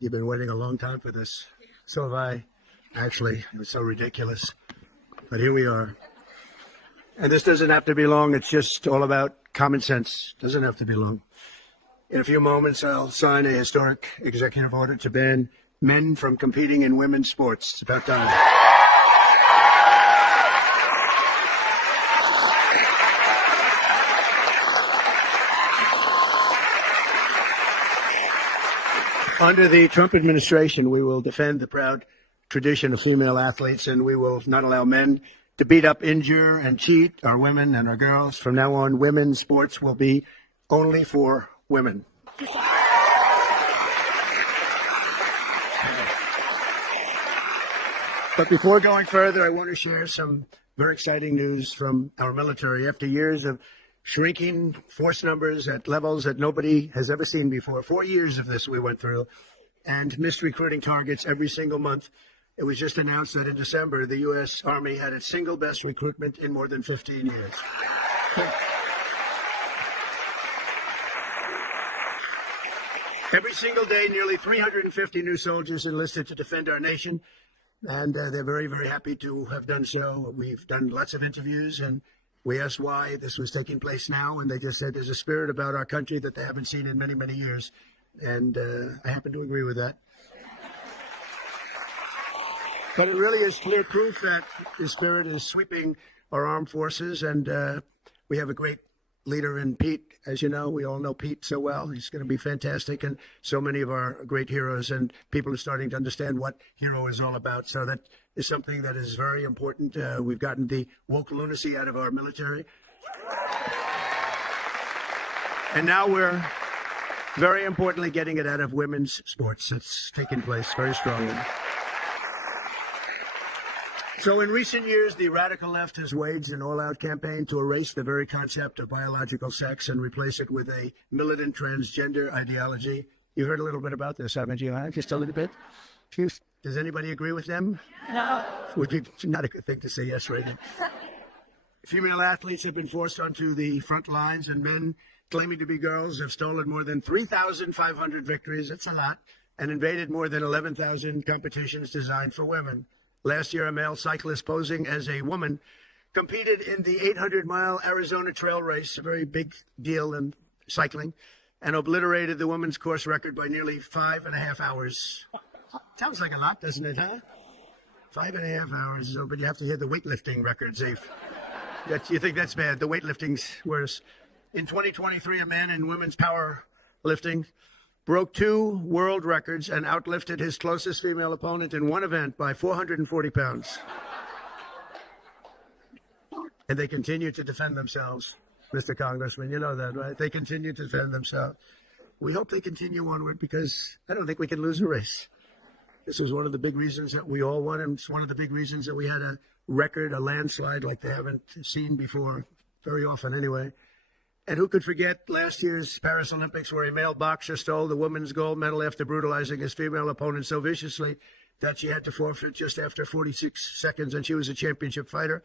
You've been waiting a long time for this. So have I. Actually, it was so ridiculous. But here we are. And this doesn't have to be long. It's just all about common sense. Doesn't have to be long. In a few moments, I'll sign a historic executive order to ban men from competing in women's sports. It's about time. Under the Trump administration, we will defend the proud tradition of female athletes, and we will not allow men to beat up, injure, and cheat our women and our girls. From now on, women's sports will be only for women. But before going further, I want to share some very exciting news from our military. After years of shrinking force numbers at levels that nobody has ever seen before, 4 years of this we went through, and missed recruiting targets every single month, it was just announced that in December, the U.S. Army had its single best recruitment in more than 15 years. Every single day, nearly 350 new soldiers enlisted to defend our nation, and they're very, very happy to have done so. We've done lots of interviews, and we asked why this was taking place now, and they just said there's a spirit about our country that they haven't seen in many, many years, and I happen to agree with that. But it really is clear proof that the spirit is sweeping our armed forces, and we have a great leader in Pete. As you know, we all know Pete so well. He's going to be fantastic, and so many of our great heroes, and people are starting to understand what hero is all about. So that is something that is very important. We've gotten the woke lunacy out of our military. And now we're very importantly getting it out of women's sports. It's taking place very strongly. So in recent years, the radical left has waged an all-out campaign to erase the very concept of biological sex and replace it with a militant transgender ideology. You heard a little bit about this, haven't you? Just a little bit? Does anybody agree with them? No. Would be not a good thing to say yes right now. Female athletes have been forced onto the front lines, and men claiming to be girls have stolen more than 3,500 victories. That's a lot. And invaded more than 11,000 competitions designed for women. Last year, a male cyclist posing as a woman competed in the 800-mile Arizona Trail Race, a very big deal in cycling, and obliterated the women's course record by nearly 5.5 hours. Sounds like a lot, doesn't it, huh? 5.5 hours, but you have to hear the weightlifting records. You think that's bad. The weightlifting's worse. In 2023, a man in women's powerlifting broke 2 world records and outlifted his closest female opponent in one event by 440 pounds. And they continue to defend themselves, Mr. Congressman. You know that, right? They continue to defend themselves. We hope they continue onward because I don't think we can lose a race. This was one of the big reasons that we all won, and it's one of the big reasons that we had a record, a landslide like they haven't seen before, very often anyway. And who could forget last year's Paris Olympics, where a male boxer stole the women's gold medal after brutalizing his female opponent so viciously that she had to forfeit just after 46 seconds, and she was a championship fighter.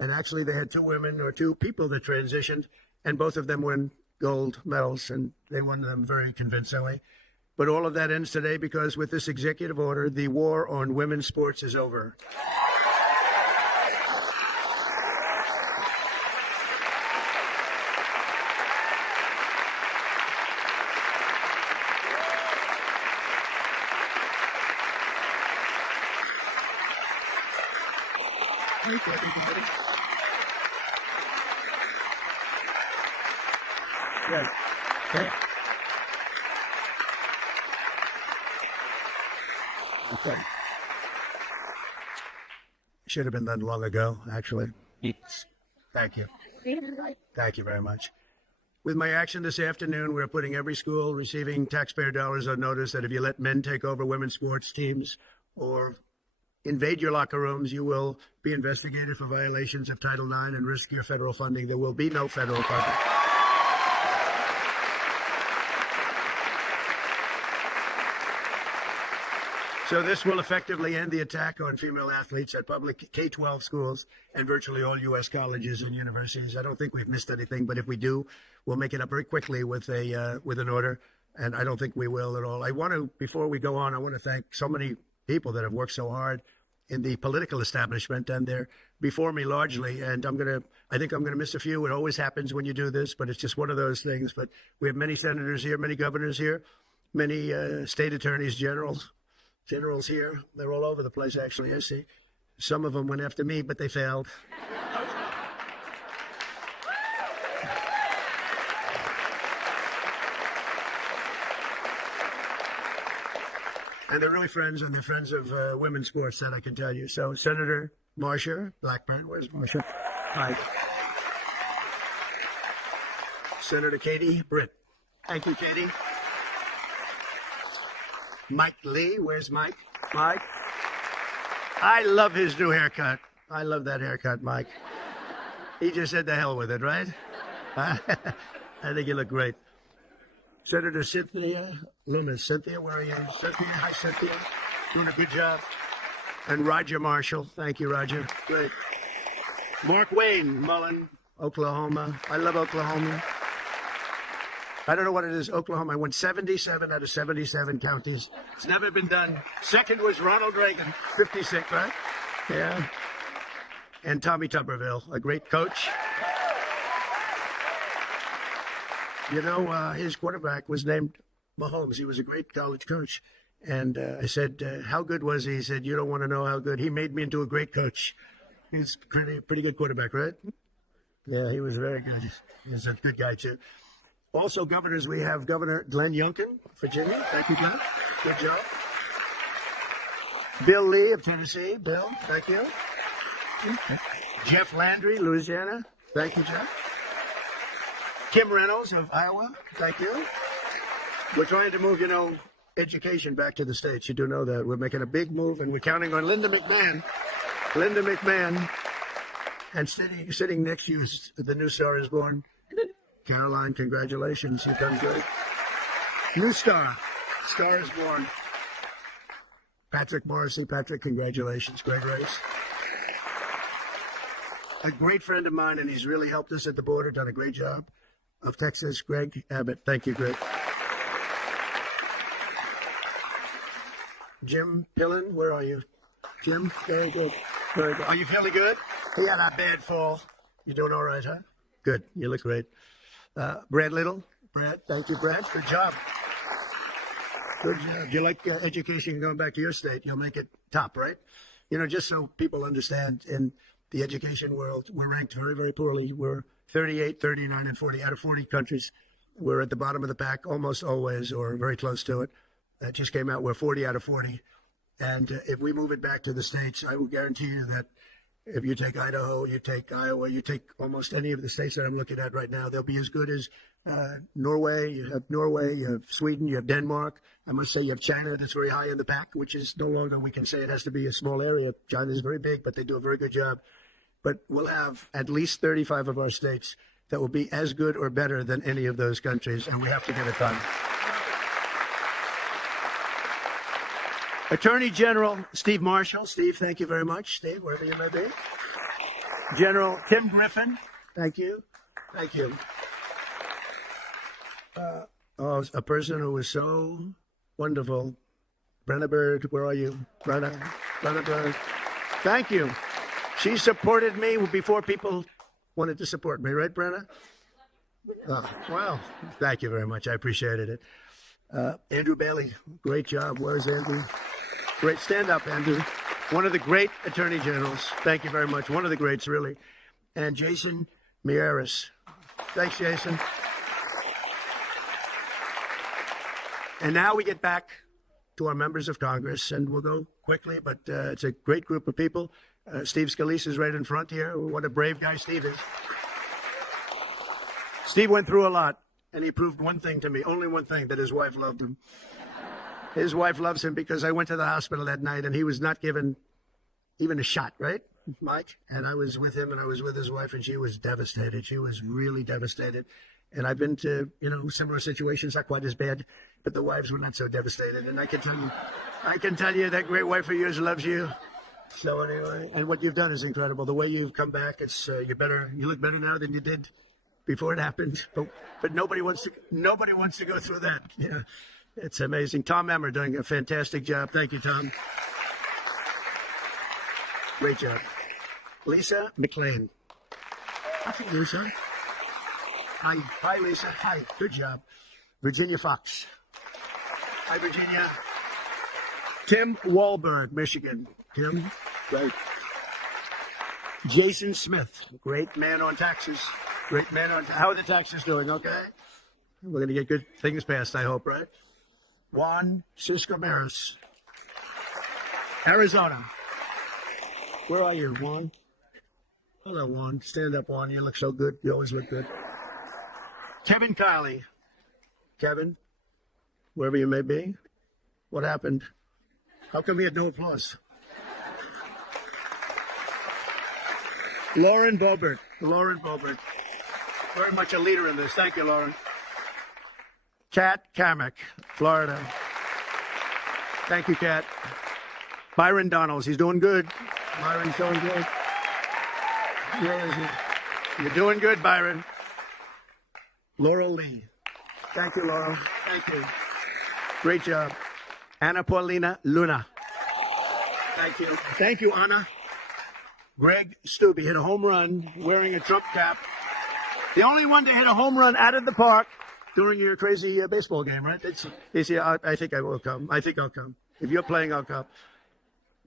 And actually, they had 2 women or 2 people that transitioned, and both of them won gold medals, and they won them very convincingly. But all of that ends today because with this executive order, the war on women's sports is over. Thank you, everybody. Yes. Okay. Okay. Should have been done long ago, actually. Thank you. Thank you very much. With my action this afternoon, we're putting every school receiving taxpayer dollars on notice that if you let men take over women's sports teams or invade your locker rooms, you will be investigated for violations of Title IX and risk your federal funding. There will be no federal funding. So this will effectively end the attack on female athletes at public K-12 schools and virtually all U.S. colleges and universities. I don't think we've missed anything, but if we do, we'll make it up very quickly with an order. and I don't think we will at all. I want to, before we go on, I want to thank so many people that have worked so hard in the political establishment, and they're before me largely. And I think I'm gonna miss a few. It always happens when you do this, but it's just one of those things. But we have many senators here, many governors here, many state attorneys, generals here. They're all over the place, actually. I see. Some of them went after me, but they failed. And they're really friends, and they're friends of women's sports, that I can tell you. So Senator Marsha Blackburn, where's Marsha? Hi. Senator Katie Britt. Thank you, Katie. Mike Lee, where's Mike? Mike. I love his new haircut. I love that haircut, Mike. He just said the hell with it, right? I think you look great. Senator Cynthia Loomis. Cynthia, where are you? Cynthia, hi, Cynthia. Doing a good job. And Roger Marshall. Thank you, Roger. Great. Mark Wayne Mullen, Oklahoma. I love Oklahoma. I don't know what it is, Oklahoma. I won 77 out of 77 counties. It's never been done. Second was Ronald Reagan, 56, right? Yeah. And Tommy Tuberville, a great coach. You know, his quarterback was named Mahomes. He was a great college coach. And I said, how good was he? He said, you don't want to know how good. He made me into a great coach. He's pretty good quarterback, right? Yeah, he was very good. He's a good guy, too. Also, governors, we have Governor Glenn Youngkin, Virginia. Thank you, Glenn. Good job. Bill Lee of Tennessee. Bill, thank you. Jeff Landry, Louisiana. Thank you, Jeff. Kim Reynolds of Iowa. Thank you. We're trying to move, education back to the states. You do know that. We're making a big move, and we're counting on Linda McMahon. Linda McMahon. And sitting next to you is the new Star is Born. Caroline, congratulations. You've done good. New Star. Star is Born. Patrick Morrissey. Patrick, congratulations. Great race. A great friend of mine, and he's really helped us at the border, done a great job, of Texas, Greg Abbott. Thank you, Greg. Jim Pillen, where are you? Jim, very good. Very good. Are you feeling good? He had a bad fall. You doing all right, huh? Good. You look great. Brad Little. Brad, thank you, Brad. Good job. Good job. You like education going back to your state? You'll make it top, right? Just so people understand, in the education world, we're ranked very, very poorly. We're 38, 39, and 40 out of 40 countries. We're at the bottom of the pack almost always, or very close to it. That just came out. We're 40 out of 40. And if we move it back to the states, I will guarantee you that if you take Idaho, you take Iowa, you take almost any of the states that I'm looking at right now, they'll be as good as Norway. You have Norway, you have Sweden, you have Denmark. I must say you have China that's very high in the pack, which is no longer, we can say it has to be a small area. China is very big, but they do a very good job. But we'll have at least 35 of our states that will be as good or better than any of those countries, and we have to get it done. Attorney General Steve Marshall. Steve, thank you very much. Steve, wherever you may be. General Tim Griffin. Thank you. Thank you. A person who was so wonderful. Brenna Bird, where are you? Brenna Bird. Thank you. She supported me before people wanted to support me, right, Brenna? Wow. Thank you very much. I appreciated it. Andrew Bailey, great job. Where's Andrew? Great. Stand up, Andrew. One of the great attorney generals. Thank you very much. One of the greats, really. And Jason Miyares. Thanks, Jason. And now we get back to our members of Congress, and we'll go quickly, but it's a great group of people. Steve Scalise is right in front here. What a brave guy Steve is. Steve went through a lot, and he proved one thing to me, only one thing, that his wife loved him. His wife loves him because I went to the hospital that night, and he was not given even a shot, right, Mike? And I was with him, and I was with his wife, and she was devastated. She was really devastated. And I've been to, similar situations, not quite as bad, but the wives were not so devastated. And I can tell you that great wife of yours loves you. So anyway, and what you've done is incredible. The way you've come back, it's you look better now than you did before it happened, but nobody wants to go through that. Yeah, it's amazing. Tom Emmer doing a fantastic job. Thank you, Tom. Great job. Lisa McLean. Hi, Lisa. Hi, Lisa. Hi. Good job. Virginia Fox. Hi, Virginia. Tim Wahlberg, Michigan. Tim, right. Jason Smith, great man on taxes. Great man on. How are the taxes doing? Okay. We're going to get good things passed, I hope, right? Juan Cisco Maris, Arizona. Where are you, Juan? Hello, Juan. Stand up, Juan. You look so good. You always look good. Kevin Kiley. Kevin, wherever you may be. What happened? How come we had no applause? Lauren Boebert. Lauren Boebert. Very much a leader in this. Thank you, Lauren. Kat Kamek, Florida. Thank you, Kat. Byron Donalds. He's doing good. Byron's doing good. Where is he? You're doing good, Byron. Laurel Lee. Thank you, Laurel. Thank you. Great job. Anna Paulina Luna. Thank you. Thank you, Anna. Greg Stubbe hit a home run wearing a Trump cap. The only one to hit a home run out of the park during your crazy baseball game, right? I think I will come. I think I'll come. If you're playing, I'll come.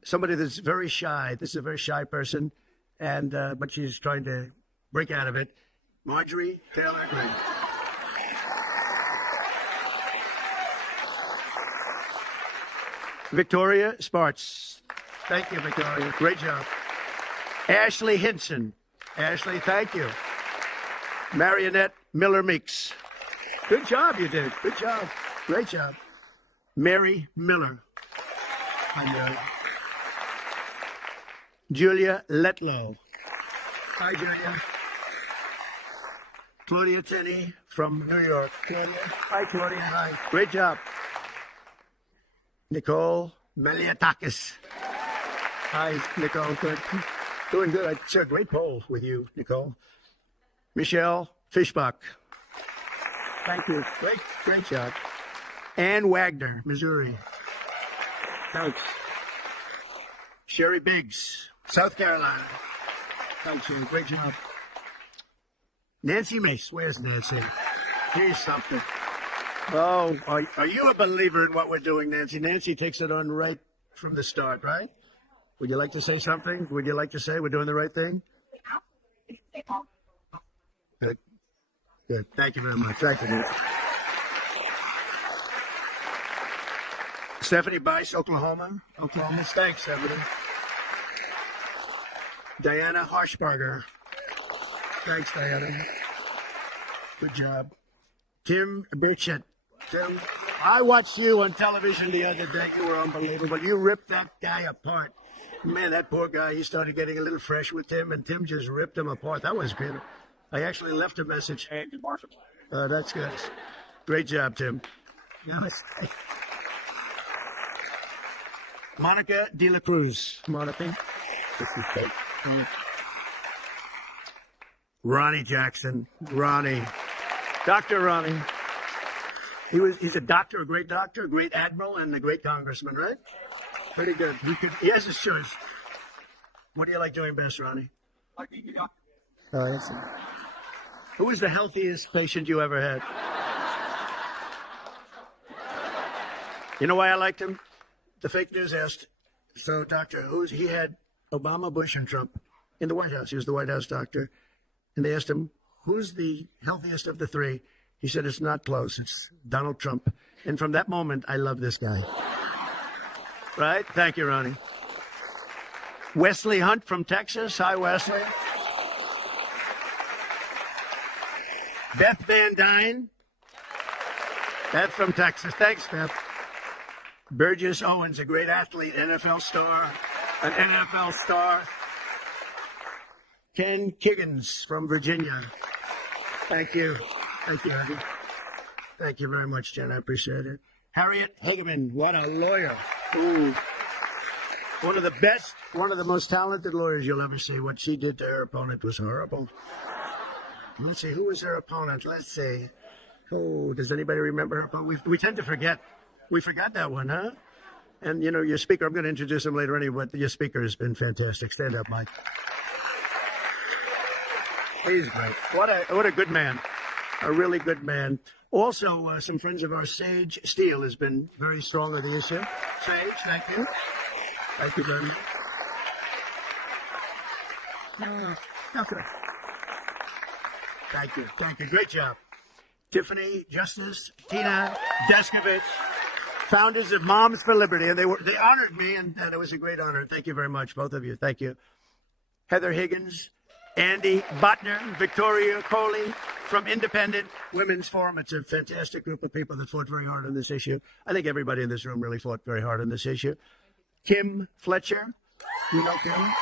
Somebody that's very shy. This is a very shy person, and but she's trying to break out of it. Marjorie Taylor Greene. Victoria Sparts. Thank you, Victoria. Great job. Ashley Hinson. Ashley, thank you. Marionette Miller Meeks. Good job you did. Good job. Great job. Mary Miller. Hi, Mary. Julia Letlow. Hi, Julia. Claudia Tenney from New York. Claudia. Hi, Claudia. Hi. Great job. Nicole Meliatakis. Hi, Nicole. Good. Doing good. I saw a great poll with you, Nicole. Michelle Fishbach. Thank you. Great job. Ann Wagner, Missouri. Thanks. Sherry Biggs, South Carolina. Thanks, you. Great job. Nancy Mace. Where's Nancy? Here's something. Oh, are you a believer in what we're doing, Nancy? Nancy takes it on right from the start, right? Would you like to say something? Would you like to say we're doing the right thing? Good. Good. Thank you very much. Thank you, Nancy. Stephanie Bice, Oklahoma. Thanks, Stephanie. Diana Harshbarger. Thanks, Diana. Good job. Tim Burchett. Tim, I watched you on television the other day. You were unbelievable. You ripped that guy apart. Man, that poor guy, he started getting a little fresh with Tim, and Tim just ripped him apart. That was good. I actually left a message. That's good. Great job, Tim. Monica De La Cruz. Monica. Ronnie Jackson. Ronnie. Dr. Ronnie. He's a doctor, a great admiral, and a great congressman, right? Pretty good. He has his choice. What do you like doing best, Ronnie? Who was the healthiest patient you ever had? You know why I liked him? The fake news asked, so doctor, he had Obama, Bush, and Trump in the White House. He was the White House doctor. And they asked him, who's the healthiest of the three? He said, it's not close. It's Donald Trump. And from that moment, I love this guy. Right? Thank you, Ronnie. Wesley Hunt from Texas. Hi, Wesley. Beth Van Dyne. Beth from Texas. Thanks, Beth. Burgess Owens, a great athlete, NFL star. An NFL star. Ken Kiggins from Virginia. Thank you. Thank you, Abby. Thank you very much, Jen. I appreciate it. Harriet Hageman, what a lawyer. Ooh. One of the best, one of the most talented lawyers you'll ever see. What she did to her opponent was horrible. Let's see, who was her opponent? Let's see. Oh, does anybody remember her opponent? We tend to forget. We forgot that one, huh? And, you know, your speaker, I'm going to introduce him later anyway, but your speaker has been fantastic. Stand up, Mike. He's great. What a good man. A really good man. Also, some friends of ours, Sage Steele, has been very strong on the issue. Sage, thank you. Thank you very much. Okay. Thank you. Thank you. Great job. Tiffany Justice, Tina Deskovich, founders of Moms for Liberty, and they honored me, and it was a great honor. Thank you very much, both of you. Thank you. Heather Higgins, Andy Botner, Victoria Coley from Independent Women's Forum. It's a fantastic group of people that fought very hard on this issue. I think everybody in this room really fought very hard on this issue. Kim Fletcher, you know Kim?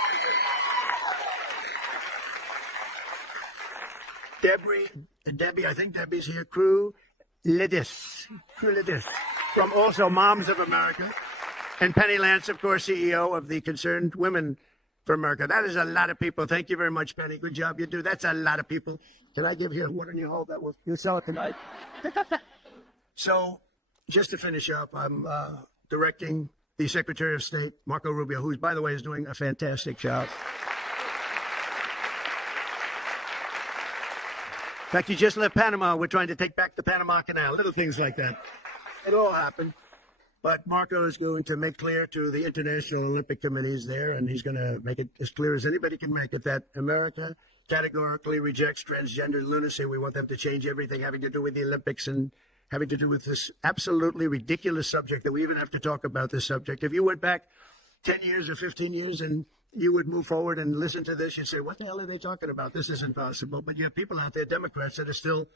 Debbie, I think Debbie's here. Crew Ledis, from also Moms of America. And Penny Lance, of course, CEO of the Concerned Women for America. That is a lot of people. Thank you very much, Penny. Good job you do. That's a lot of people. Can I give you one in your hold? That will you sell it tonight? So, just to finish up, I'm directing the Secretary of State, Marco Rubio, who, by the way, is doing a fantastic job. In fact, he just left Panama. We're trying to take back the Panama Canal, little things like that. It all happened. But Marco is going to make clear to the International Olympic Committees there, and he's going to make it as clear as anybody can make it, that America categorically rejects transgender lunacy. We want them to change everything having to do with the Olympics and having to do with this absolutely ridiculous subject that we even have to talk about this subject. If you went back 10 years or 15 years and you would move forward and listen to this, you'd say, what the hell are they talking about? This isn't possible. But you have people out there, Democrats, that are still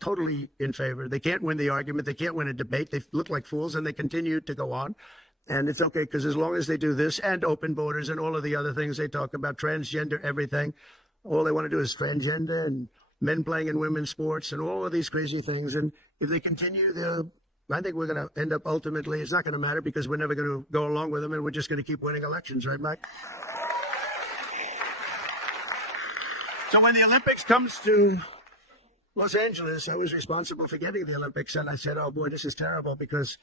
totally in favor. They can't win the argument. They can't win a debate. They look like fools, and they continue to go on. And it's okay, because as long as they do this and open borders and all of the other things they talk about, transgender, everything, all they want to do is transgender and men playing in women's sports and all of these crazy things. And if they continue, I think we're going to end up ultimately, it's not going to matter because we're never going to go along with them, and we're just going to keep winning elections, right, Mike? So when the Olympics comes to Los Angeles, I was responsible for getting the Olympics, and I said, oh boy, this is terrible because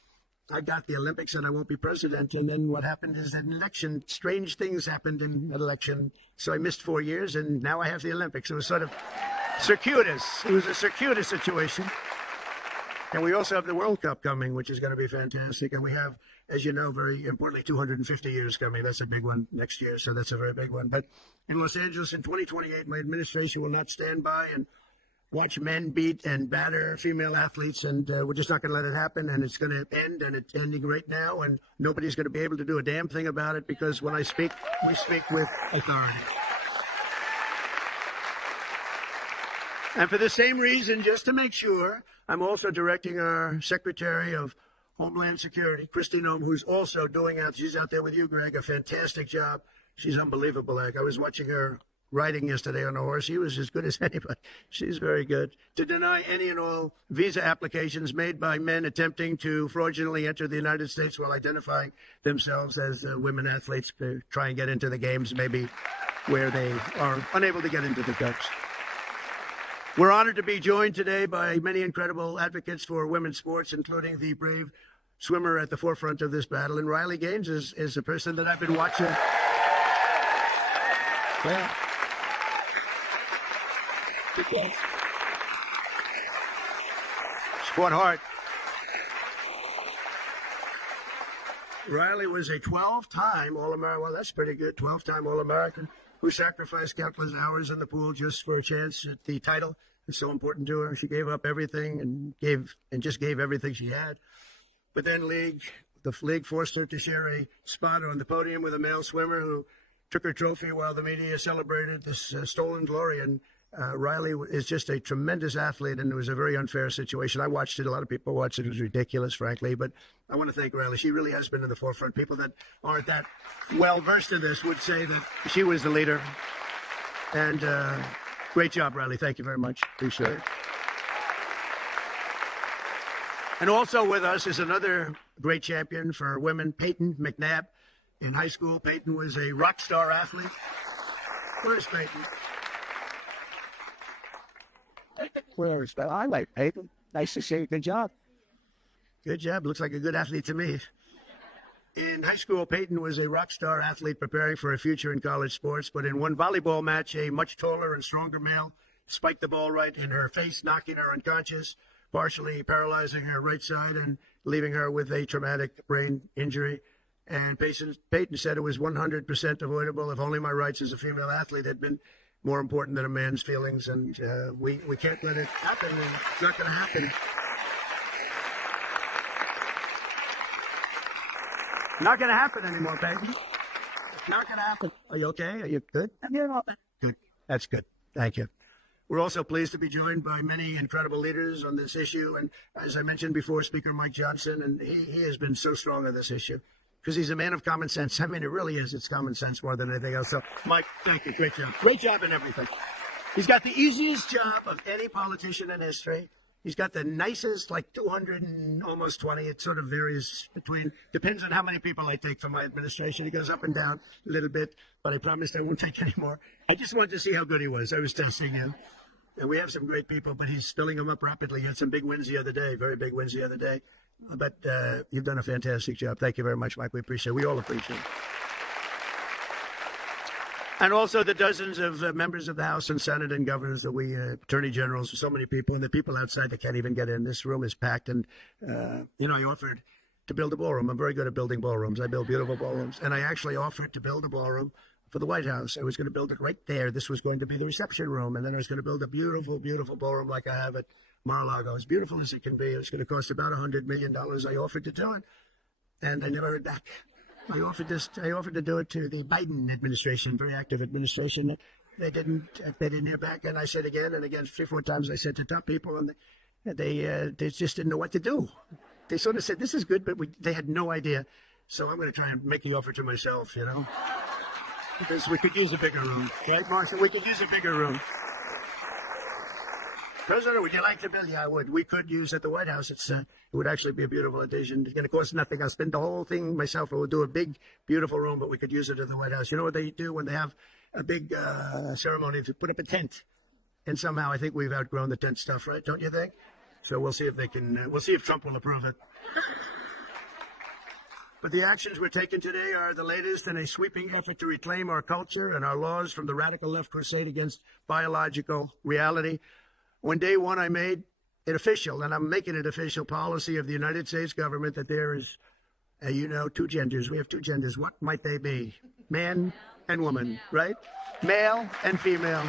I got the Olympics and I won't be president. And then what happened is that an election, strange things happened in an election. So I missed 4 years, and now I have the Olympics. It was sort of circuitous. It was a circuitous situation. And we also have the World Cup coming, which is going to be fantastic. And we have, as you know, very importantly, 250 years coming. That's a big one next year, so that's a very big one. But in Los Angeles in 2028, my administration will not stand by and watch men beat and batter female athletes, and we're just not going to let it happen. And it's going to end, and it's ending right now, and nobody's going to be able to do a damn thing about it because when I speak, we speak with authority. And for the same reason, just to make sure, I'm also directing our Secretary of Homeland Security, Kristi Noem, who's also she's out there with you, Greg, a fantastic job. She's unbelievable. Like, I was watching her riding yesterday on a horse. She was as good as anybody. She's very good. To deny any and all visa applications made by men attempting to fraudulently enter the United States while identifying themselves as women athletes to try and get into the games, maybe where they are unable to get into the cups. We're honored to be joined today by many incredible advocates for women's sports, including the brave swimmer at the forefront of this battle. And Riley Gaines is a person that I've been watching. Yeah. She fought hard. Riley was a 12-time All-American. Well, that's pretty good. 12-time All-American who sacrificed countless hours in the pool just for a chance at the title. It's so important to her. She gave up everything and just gave everything she had. But then the league forced her to share a spot on the podium with a male swimmer who took her trophy while the media celebrated this stolen glory. And Riley is just a tremendous athlete, and it was a very unfair situation. I watched it. A lot of people watched it. It was ridiculous, frankly. But I want to thank Riley. She really has been in the forefront. People that aren't that well-versed in this would say that she was the leader. And great job, Riley. Thank you very much. Appreciate it. And also with us is another great champion for women, Peyton McNabb. In high school, Peyton was a rock star athlete. Where's Peyton? Well, I like Peyton. Nice to see you. Good job. Good job. Looks like a good athlete to me. In high school, Peyton was a rock star athlete preparing for a future in college sports, but in one volleyball match, a much taller and stronger male spiked the ball right in her face, knocking her unconscious, partially paralyzing her right side and leaving her with a traumatic brain injury. And Peyton said it was 100% avoidable if only my rights as a female athlete had been more important than a man's feelings. And we can't let it happen, and it's not going to happen. Not going to happen anymore, Peyton. Not going to happen. Are you okay? Are you good? I'm doing all that. Good. That's good. Thank you. We're also pleased to be joined by many incredible leaders on this issue. And as I mentioned before, Speaker Mike Johnson, and he has been so strong on this issue because he's a man of common sense. I mean, it really is. It's common sense more than anything else. So, Mike, thank you. Great job. Great job in everything. He's got the easiest job of any politician in history. He's got the nicest, like 200 and almost 20. It sort of varies depends on how many people I take from my administration. He goes up and down a little bit, but I promised I won't take any more. I just wanted to see how good he was. I was testing him. And we have some great people, but he's filling them up rapidly. He had some big wins the other day, very big wins the other day. But you've done a fantastic job. Thank you very much, Mike. We appreciate it. We all appreciate it. And also the dozens of members of the House and Senate and governors that attorney generals, so many people, and the people outside that can't even get in. This room is packed. And, I offered to build a ballroom. I'm very good at building ballrooms. I build beautiful ballrooms. And I actually offered to build a ballroom for the White House. I was going to build it right there. This was going to be the reception room. And then I was going to build a beautiful, beautiful ballroom like I have at Mar-a-Lago, as beautiful as it can be. It was going to cost about $100 million. I offered to do it, and I never heard back. I offered to do it to the Biden administration, very active administration. They didn't hear back, and I said again and again, 3 or 4 times. I said to top people, and they just didn't know what to do. They sort of said, "This is good," but they had no idea. So I'm going to try and make the offer to myself, because we could use a bigger room, right, Marshall? We could use a bigger room. President, would you like to build? Yeah, I would. We could use at the White House. It would actually be a beautiful addition. It's going to cost nothing. I'll spend the whole thing myself. I will do a big, beautiful room, but we could use it at the White House. You know what they do when they have a big ceremony to put up a tent? And somehow I think we've outgrown the tent stuff, right? Don't you think? So we'll see if they can. We'll see if Trump will approve it. But the actions we're taking today are the latest in a sweeping effort to reclaim our culture and our laws from the radical left crusade against biological reality. On day one, I made it official, and I'm making it official policy of the United States government that there is, 2 genders. We have 2 genders. What might they be? Man and woman, right? Male and female.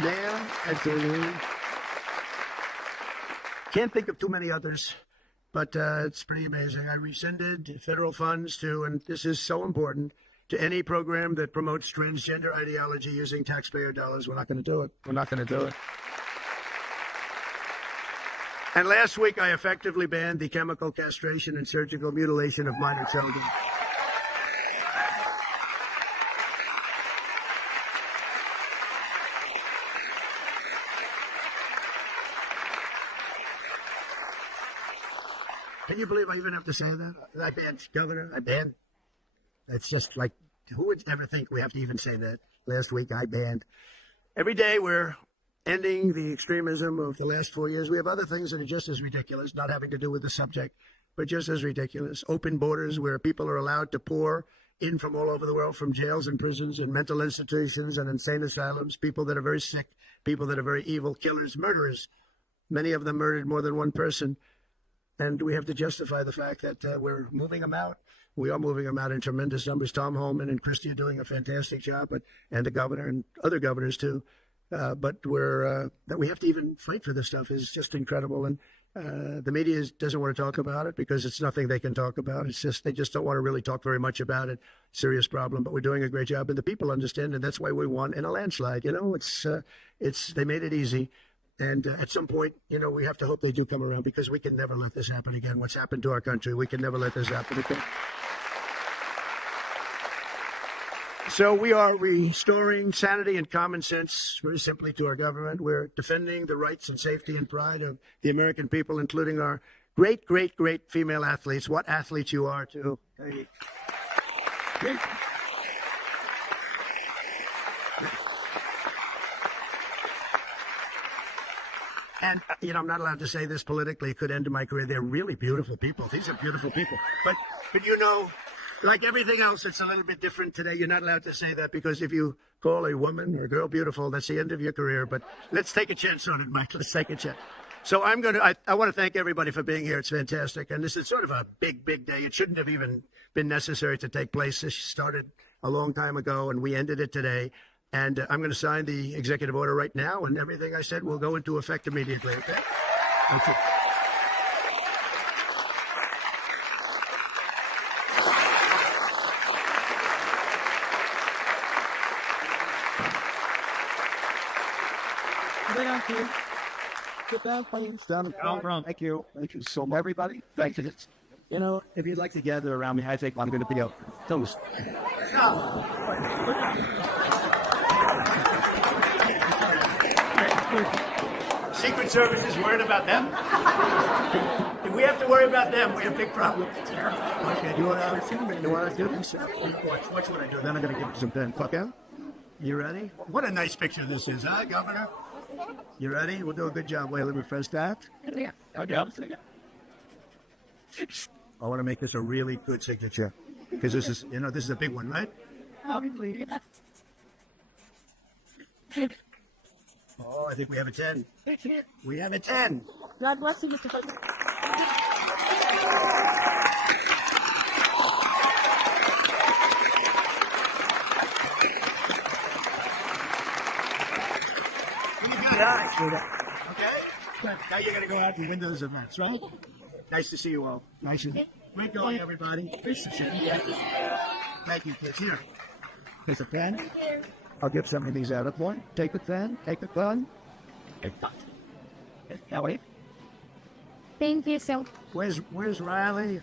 Male and female. Can't think of too many others, but it's pretty amazing. I rescinded federal funds and this is so important, to any program that promotes transgender ideology using taxpayer dollars. We're not going to do it. We're not going to do it. And last week, I effectively banned the chemical castration and surgical mutilation of minor children. Can you believe I even have to say that? I banned, Governor. I banned. It's just like, who would ever think we have to even say that? Last week, I banned. Every day, we're ending the extremism of the last 4 years. We have other things that are just as ridiculous, not having to do with the subject, but just as ridiculous. Open borders where people are allowed to pour in from all over the world, from jails and prisons and mental institutions and insane asylums, people that are very sick, people that are very evil, killers, murderers. Many of them murdered more than one person. And we have to justify the fact that we're moving them out. We are moving them out in tremendous numbers. Tom Homan and Christie are doing a fantastic job, and the governor and other governors too. But that we have to even fight for this stuff is just incredible. And the media doesn't want to talk about it because it's nothing they can talk about. It's just, they just don't want to really talk very much about it. Serious problem, but we're doing a great job, and the people understand, and that's why we won in a landslide. They made it easy. And at some point, we have to hope they do come around, because we can never let this happen again. What's happened to our country, we can never let this happen again. So we are restoring sanity and common sense very simply to our government. We're defending the rights and safety and pride of the American people, including our great, great, great female athletes. What athletes you are, too. Hey. And, I'm not allowed to say this politically. It could end my career. They're really beautiful people. These are beautiful people. But like everything else, it's a little bit different today. You're not allowed to say that because if you call a woman or a girl beautiful, that's the end of your career. But let's take a chance on it, Mike. Let's take a chance. So I want to thank everybody for being here. It's fantastic. And this is sort of a big, big day. It shouldn't have even been necessary to take place. This started a long time ago, and we ended it today. And I'm going to sign the executive order right now, and everything I said will go into effect immediately, okay? Thank you. Thank you. Sit down, please. Down. Thank you. Thank you so much, everybody. Thank you. If you'd like to gather around me, I think I'm going to be a toast. Secret Service is worried about them? If we have to worry about them, we have a big problem. Okay, you want to do this? Watch what I do. Then I'm going to give you some pen. Okay? You ready? What a nice picture this is, huh, Governor? You ready? We'll do a good job. Wait, let me press that. Yeah. I want to make this a really good signature because this is a big one, right? Oh, I think we have a 10. We have a 10. God bless you, Mr. President. Okay? Now you're going to go out and win those events, right? Nice to see you all. Great going, everybody. Thank you, kids. Here. Here's a pen. I'll give some of these out of one. Take a pen. Take a gun. That way. Thank you so Where's Riley?